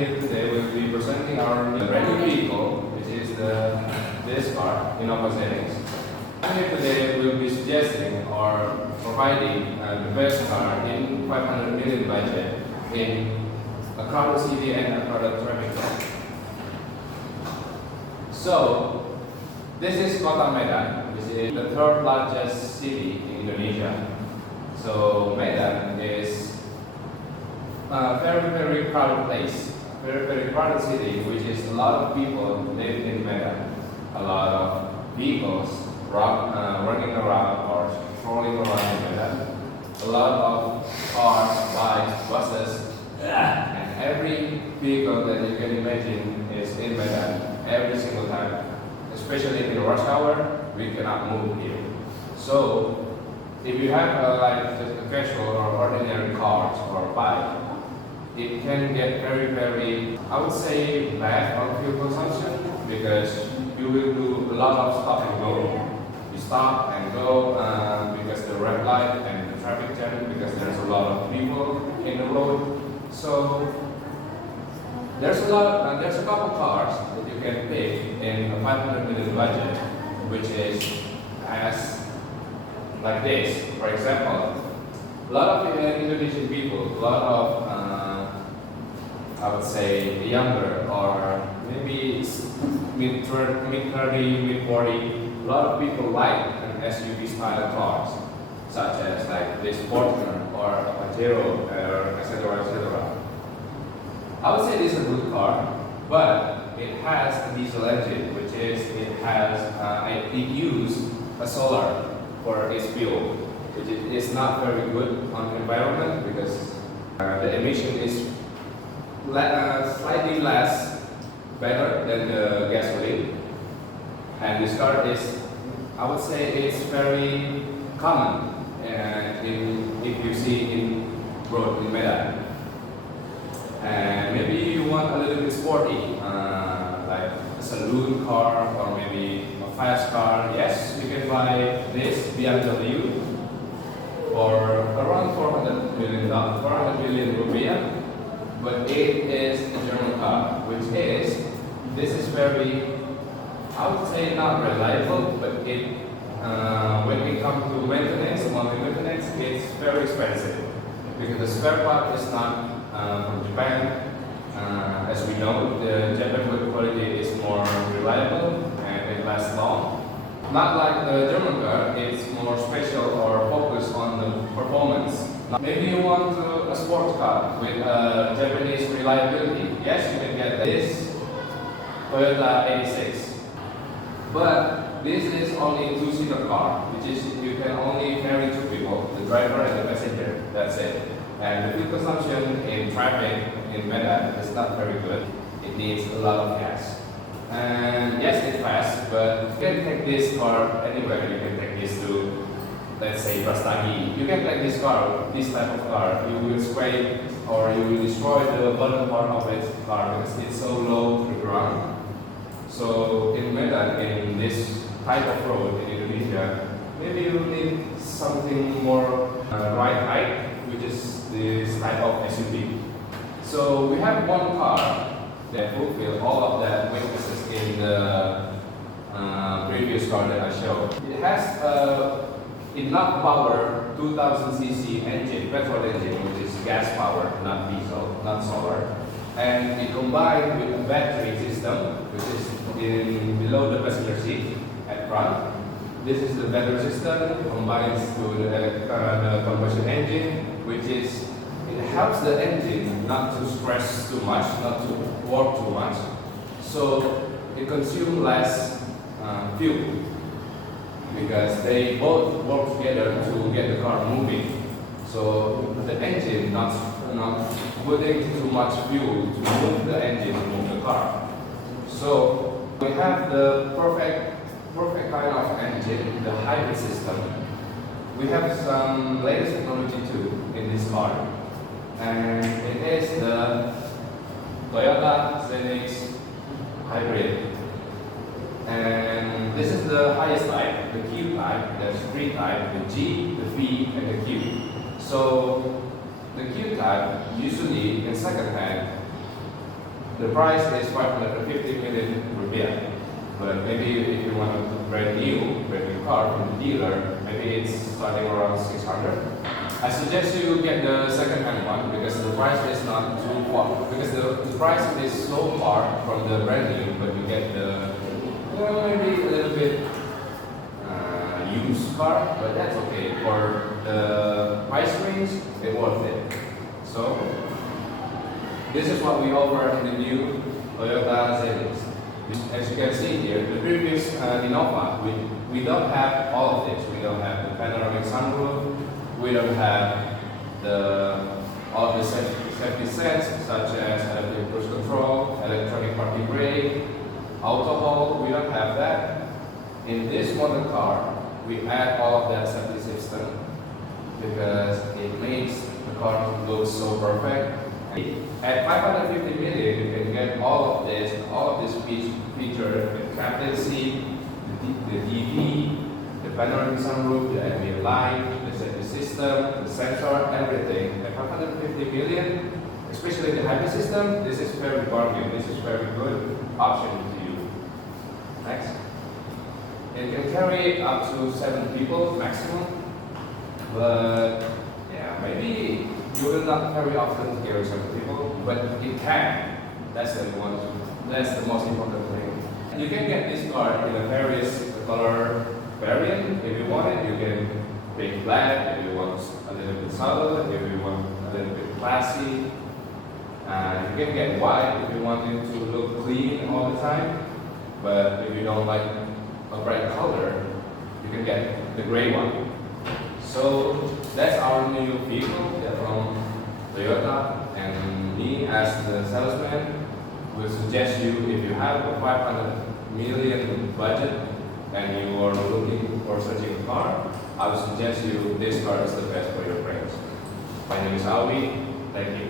here today will be presenting our brand new vehicle, which is this car, Innova ZX. Here today we'll be suggesting or providing the best car in 500 million budget in a crowded city and a crowded traffic zone. So, this is Kota Medan, which is the third largest city in Indonesia. So, Medan is a very crowded place, very crowded city, which is a lot of people live in Medan. A lot of vehicles running around or strolling around in Medan. A lot of cars, bikes, buses, and every vehicle that you can imagine is in Medan every single time. Especially in the rush hour, we cannot move here. So, if you have like just a casual or ordinary cars or bike, it can get very, I would say, bad on fuel consumption because you will do a lot of stop and go. You stop and go because the red light and the traffic jam, because there's a lot of people in the road. So there's a couple cars that you can pick in a 500 million budget, which is as like this. For example, a lot of Indonesian people, a lot of I would say younger or maybe mid-30, mid-40, a lot of people like an SUV style cars, such as like this Fortuner or a Pajero, etc. I would say this is a good car, but it has a diesel engine, which is it uses a solar for its fuel, which is not very good on the environment because the emission is slightly less better than the gasoline. And this car is, I would say, it's very common if you see in road in Medan. And maybe you want a little bit sporty, like a saloon car or maybe a fast car. Yes, you can buy this BMW for around 400 million rupiah. But it is a German car, which is, this is very, I would say not reliable, but when it comes to maintenance, monthly maintenance, it's very expensive. Because the spare part is not from Japan. As we know, the Japan quality is more reliable and it lasts long. Not like the German car, it's more special or focused on the performance. Maybe you want a sports car with Japanese reliability. Yes, you can get this Toyota 86. But this is only a two-seater car, which is you can only carry two people, the driver and the passenger. That's it. And the fuel consumption in traffic in Medan is not very good. It needs a lot of gas. And yes, it's fast, but you can take this car anywhere. You can take this to, let's say, Brastagi. You can take this car, this type of car. You will scrape or you will destroy the bottom part of its car because it's so low to the ground. So in Medan, in this type of road in Indonesia, maybe you need something more right height, which is this type of SUV. So we have one car that fulfills all of that weaknesses in the previous car that I showed. It has enough power, 2000cc engine, petrol engine, which is gas power, not diesel, not solar. And it combined with a battery system, which is below the passenger seat at front. This is the battery system, combines to the combustion engine, which is, it helps the engine not to stress too much, not to work too much. So it consumes less fuel because they both work together to get the car moving. So the engine not putting too much fuel to move the engine, to move the car. So we have the perfect kind of engine, the hybrid system. We have some latest technology too in this car. And it is the Toyota ZX hybrid. And this is the highest type, the Q type. There's three types, the G, the V, and the Q. So the Q type usually in second hand the price is 550 million rupiah. But maybe if you want a brand new car from the dealer, maybe it's starting around 600. I suggest you get the second-hand one because the price is not too far. Because the price is so far from the brand new, but you get the maybe a little bit used car, but that's okay. For the price range, it's worth it. So this is what we offer in the new Toyota Zeliz. As you can see here, the previous Innova, we don't have all of this. We don't have the panoramic sunroof. We don't have all of the safety sets such as adaptive cruise control, electronic parking brake, auto hold. We don't have that. In this model car, we add all of that safety system because it makes the car look so perfect. At 550 million, you can get all of this feature: the captain seat, the DV, the panoramic sunroof, the ambient light, the safety system, the sensor, everything. At 550 million, especially the hybrid system, this is very bargain. This is very good option to you. Next. It can carry up to 7 people maximum, but yeah, maybe you will not very often carry 7 people, but it can. That's the most important thing. You can get this car in a various color variant. If you want it, you can paint black. If you want a little bit subtle, if you want a little bit classy, and you can get white if you want it to look clean all the time. But if you don't like a bright color, you can get the gray one. So that's our new vehicle from Toyota, and me as the salesman will suggest you, if you have a 500 million budget and you are looking for such a car, I would suggest you this car is the best for your friends. My name is Alwi. Thank you.